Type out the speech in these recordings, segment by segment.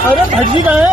अरे भटजी का है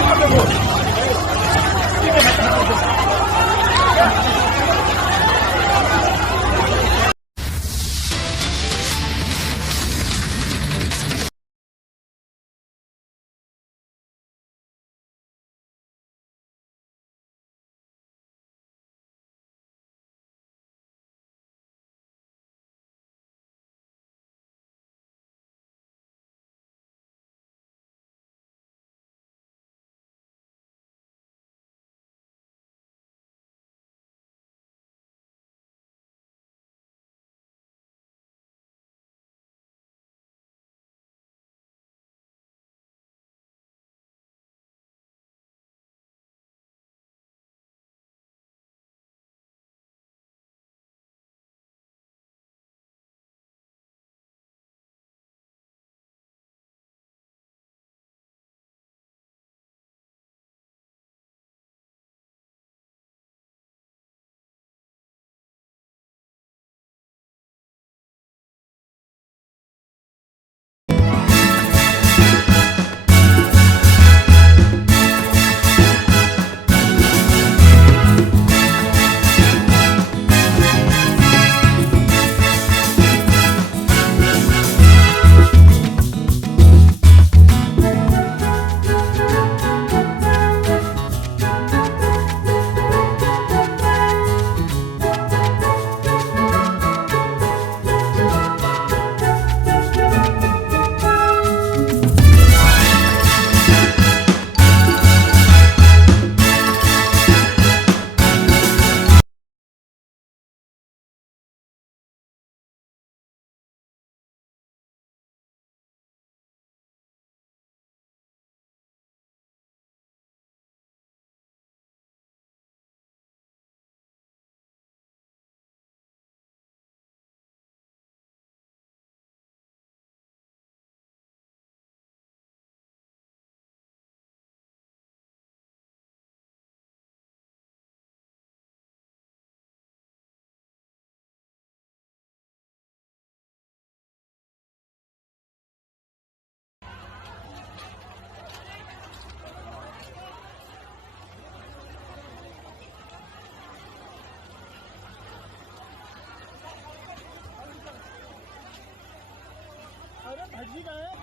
भटजी का है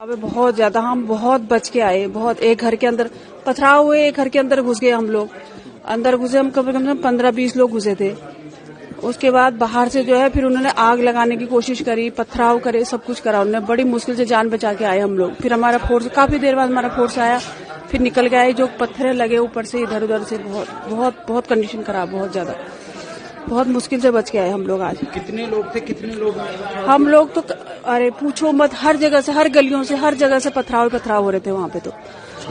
अबे बहुत ज्यादा हम बहुत बच के आए। बहुत एक घर के अंदर पथराव हुए, एक घर के अंदर घुस गए। हम लोग अंदर घुसे, हम कम से कम 15-20 लोग घुसे थे। उसके बाद बाहर से जो है फिर उन्होंने आग लगाने की कोशिश करी, पथराव करे, सब कुछ करा उन्होंने। बड़ी मुश्किल से जान बचा के आए हम लोग। फिर हमारा फोर्स काफी देर बाद हमारा फोर्स आया, फिर निकल गए। जो पत्थर लगे ऊपर से इधर उधर से बहुत कंडीशन खराब, बहुत ज्यादा, बहुत मुश्किल से बच के आए हम लोग। आज कितने लोग थे, कितने लोग? हम लोग तो अरे पूछो मत, हर जगह से, हर गलियों से, हर जगह से पथराव हो रहे थे वहाँ पे। तो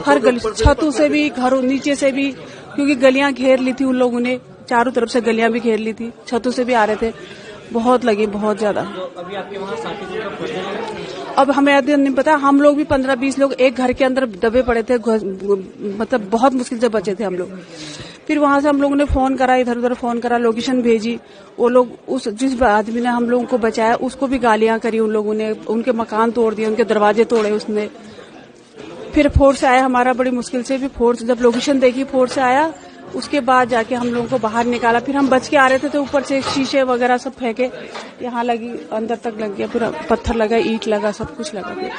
हर गली, छतों से भी, घरों नीचे से भी, क्योंकि गलियां घेर ली थी उन लोगों ने। चारों तरफ से गलियां भी घेर ली थी, छतों से भी आ रहे थे, बहुत लगी, बहुत ज्यादा। तो अभी आपके वहाँ साथी लोग फंसे हैं? अब हमें नहीं पता, हम लोग भी 15-20 लोग एक घर के अंदर दबे पड़े थे, मतलब बहुत मुश्किल से बचे थे हम लोग। फिर वहां से हम लोगों ने फोन करा, इधर उधर फोन करा, लोकेशन भेजी। वो लोग उस जिस आदमी ने हम लोगों को बचाया उसको भी गालियां करी उन लोगों ने, उनके मकान तोड़ दिए, उनके दरवाजे तोड़े उसने। फिर फोर्स आया हमारा, बड़ी मुश्किल से भी फोर्स, जब लोकेशन देखी फोर्स आया, उसके बाद जाके हम लोगों को बाहर निकाला। फिर हम बच के आ रहे थे तो ऊपर से शीशे वगैरह सब फेंके, यहाँ लगी, अंदर तक लग गया, पूरा पत्थर लगा, ईंट लगा, सब कुछ लगा। फिर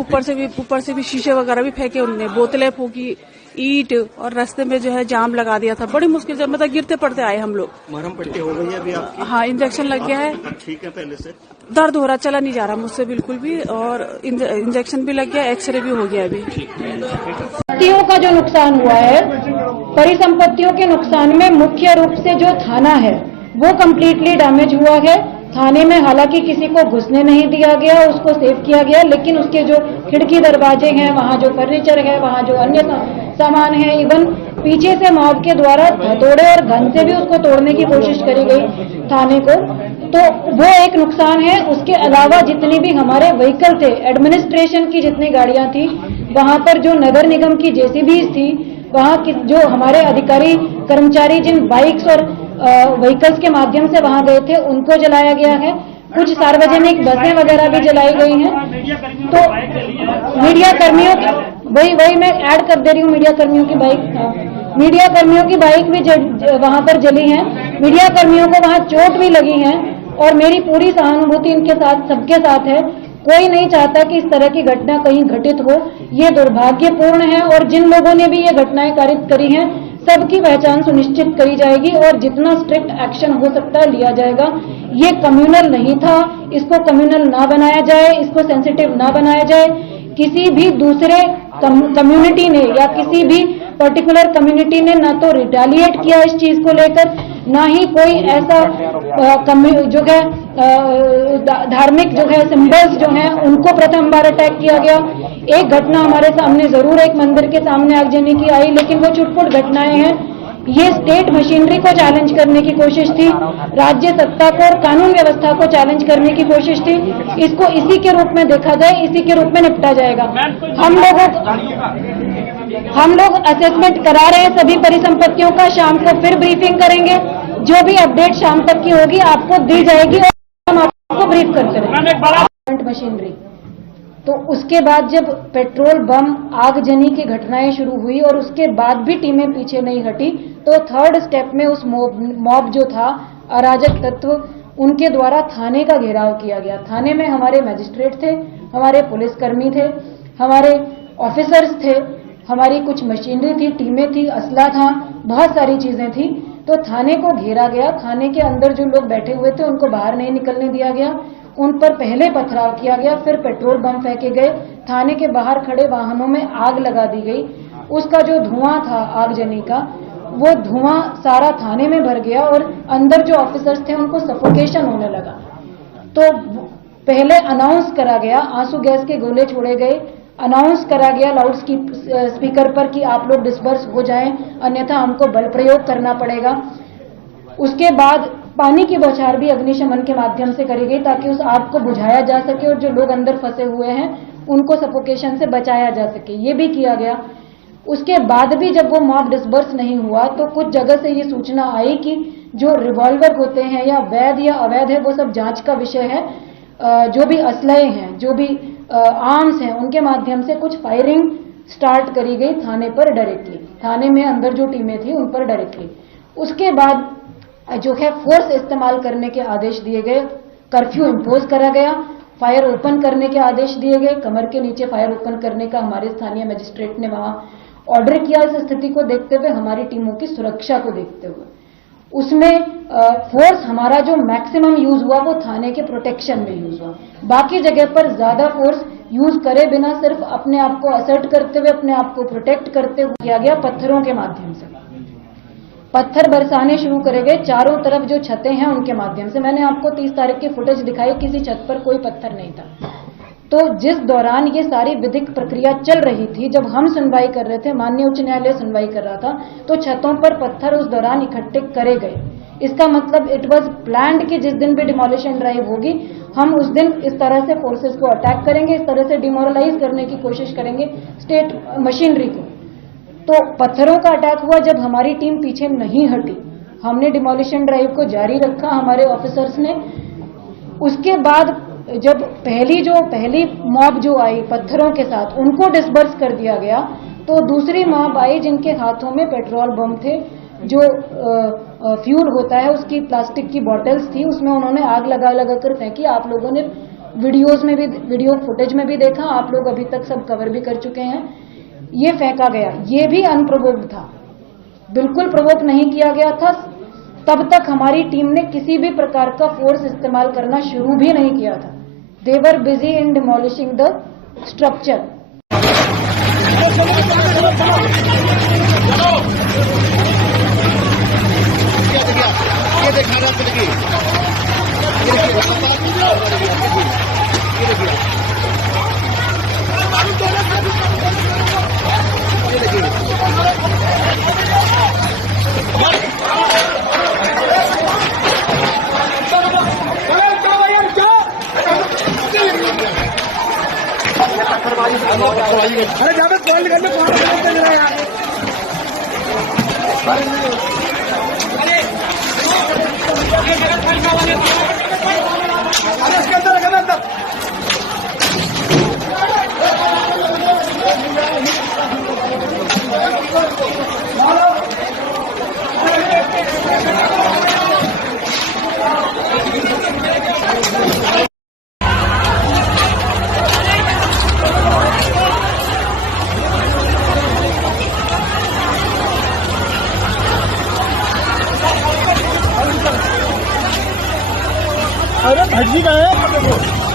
ऊपर से भी शीशे वगैरह भी फेंके उनने, बोतलें फूकी, ईंट, और रास्ते में जो है जाम लगा दिया था। बड़ी मुश्किल से, मतलब गिरते पड़ते आए हम लोग। मरहम पट्टी हो गई है अभी आपकी? हाँ, इंजेक्शन लग गया है। ठीक है पहले से? दर्द हो रहा, चला नहीं जा रहा मुझसे बिल्कुल भी, और इंजेक्शन भी लग गया, एक्सरे भी हो गया अभी। संपत्तियों का जो नुकसान हुआ है, परिसंपत्तियों के नुकसान में मुख्य रूप से जो थाना है वो कम्प्लीटली डैमेज हुआ है। थाने में हालांकि किसी को घुसने नहीं दिया गया, उसको सेव किया गया, लेकिन उसके जो खिड़की दरवाजे हैं, वहाँ जो फर्नीचर है, वहाँ जो अन्य सामान है, इवन पीछे से मॉब के द्वारा हथौड़े और गन से भी उसको तोड़ने की कोशिश करी गई थाने को, तो वो एक नुकसान है। उसके अलावा जितनी भी हमारे व्हीकल थे, एडमिनिस्ट्रेशन की जितनी गाड़ियां थी, वहाँ पर जो नगर निगम की जेसीबीज थी, वहाँ की जो हमारे अधिकारी कर्मचारी जिन बाइक्स और व्हीकल्स के माध्यम से वहाँ गए थे, उनको जलाया गया है। कुछ सार्वजनिक बसें वगैरह भी जलाई गई हैं। तो मीडिया कर्मियों की, वही मैं ऐड कर दे रही हूँ, मीडिया कर्मियों की बाइक भी वहाँ पर जली है। मीडिया कर्मियों को वहाँ चोट भी लगी है, और मेरी पूरी सहानुभूति इनके साथ, सबके साथ है। कोई नहीं चाहता कि इस तरह की घटना कहीं घटित हो, ये दुर्भाग्यपूर्ण है। और जिन लोगों ने भी ये घटनाएं कारित करी हैं, सबकी पहचान सुनिश्चित करी जाएगी और जितना स्ट्रिक्ट एक्शन हो सकता है लिया जाएगा। ये कम्युनल नहीं था, इसको कम्युनल ना बनाया जाए, इसको सेंसिटिव ना बनाया जाए। किसी भी दूसरे कम्युनिटी ने या किसी भी पर्टिकुलर कम्युनिटी ने ना तो रिटेलिएट किया इस चीज को लेकर, ना ही कोई ऐसा जो है धार्मिक जो है सिंबल्स जो हैं उनको प्रथम बार अटैक किया गया। एक घटना हमारे सामने जरूर एक मंदिर के सामने आगजनी की आई, लेकिन वो छुटपुट घटनाएं हैं। ये स्टेट मशीनरी को चैलेंज करने की कोशिश थी, राज्य सत्ता को और कानून व्यवस्था को चैलेंज करने की कोशिश थी। इसको इसी के रूप में देखा जाए, इसी के रूप में निपटा जाएगा। हम लोग असेसमेंट करा रहे हैं सभी परिसंपत्तियों का, शाम को फिर ब्रीफिंग करेंगे। जो भी अपडेट शाम तक की होगी आपको दी जाएगी और हम आपको ब्रीफ करते रहेंगे। मशीनरी तो उसके बाद जब पेट्रोल बम आगजनी की घटनाएं शुरू हुई और उसके बाद भी टीमें पीछे नहीं हटी, तो थर्ड स्टेप में उस मॉब जो था, अराजक तत्व, उनके द्वारा थाने का घेराव किया गया। थाने में हमारे मजिस्ट्रेट थे, हमारे पुलिसकर्मी थे, हमारे ऑफिसर्स थे, हमारी कुछ मशीनरी थी, टीमें थी, असला था, बहुत सारी चीजें थी। तो थाने को घेरा गया। थाने के अंदर जो लोग बैठे हुए थे उनको बाहर नहीं निकलने दिया गया, उन पर पहले पथराव किया गया, फिर पेट्रोल बम फेंके गए, थाने के बाहर खड़े वाहनों में आग लगा दी गई। उसका जो धुआं था आगजनी का, वो धुआं सारा थाने में भर गया और अंदर जो ऑफिसर्स थे उनको सफोकेशन होने लगा। तो पहले अनाउंस करा गया, आंसू गैस के गोले छोड़े गए, अनाउंस करा गया लाउड स्पीकर पर कि आप लोग डिस्पर्स हो जाएं, अन्यथा हमको बल प्रयोग करना पड़ेगा। उसके बाद पानी की बौछार भी अग्निशमन के माध्यम से करी गई ताकि उस आग को बुझाया जा सके और जो लोग अंदर फंसे हुए हैं उनको सफोकेशन से बचाया जा सके, ये भी किया गया। उसके बाद भी जब वो मॉब डिस्पर्स नहीं हुआ तो कुछ जगह से ये सूचना आई कि जो रिवॉल्वर होते हैं या वैध या अवैध है वो सब जांच का विषय है। जो भी असलहे हैं, जो भी आर्म्स हैं, उनके माध्यम से कुछ फायरिंग स्टार्ट करी गई थाने पर डायरेक्टली, थाने में अंदर जो टीमें थी उन पर डायरेक्टली। उसके बाद जो है फोर्स इस्तेमाल करने के आदेश दिए गए, कर्फ्यू इम्पोज करा गया, फायर ओपन करने के आदेश दिए गए, कमर के नीचे फायर ओपन करने का हमारे स्थानीय मजिस्ट्रेट ने वहां ऑर्डर किया। इस स्थिति को देखते हुए, हमारी टीमों की सुरक्षा को देखते हुए, उसमें फोर्स हमारा जो मैक्सिमम यूज हुआ वो थाने के प्रोटेक्शन में यूज हुआ। बाकी जगह पर ज्यादा फोर्स यूज करे बिना सिर्फ अपने आप को असर्ट करते हुए, अपने आप को प्रोटेक्ट करते हुए किया गया। पत्थरों के माध्यम से पत्थर बरसाने शुरू करे गए चारों तरफ, जो छतें हैं उनके माध्यम से। मैंने आपको 30 तारीख की फुटेज दिखाई, किसी छत पर कोई पत्थर नहीं था। तो जिस दौरान ये सारी विधिक प्रक्रिया चल रही थी, जब हम सुनवाई कर रहे थे, माननीय उच्च न्यायालय सुनवाई कर रहा था, तो छतों पर पत्थर उस दौरान इकट्ठे करे गए। इसका मतलब इट वाज प्लान्ड कि जिस दिन भी डिमोलिशन ड्राइव होगी हम उस दिन इस तरह से फोर्सेस को अटैक करेंगे, इस तरह से डिमोरलाइज करने की कोशिश करेंगे स्टेट मशीनरी को। तो पत्थरों का अटैक हुआ जब हमारी टीम पीछे नहीं हटी, हमने डिमोलिशन ड्राइव को जारी रखा हमारे ऑफिसर्स ने। उसके बाद जब पहली मॉब जो आई पत्थरों के साथ, उनको डिस्बर्स कर दिया गया, तो दूसरी मॉब आई जिनके हाथों में पेट्रोल बम थे, जो फ्यूल होता है उसकी प्लास्टिक की बॉटल्स थी, उसमें उन्होंने आग लगा कर फेंकी। आप लोगों ने वीडियो फुटेज में भी देखा, आप लोग अभी तक सब कवर भी कर चुके हैं। ये फेंका गया, ये भी अनप्रोवोक्ड था, बिल्कुल प्रोवोक नहीं किया गया था। तब तक हमारी टीम ने किसी भी प्रकार का फोर्स इस्तेमाल करना शुरू भी नहीं किया था। They were busy in demolishing the structure. अरे जावेद कॉल करने कौन कर रहा है यार? अरे इसके अंदर रखा अंदर। अरे भटजी का है।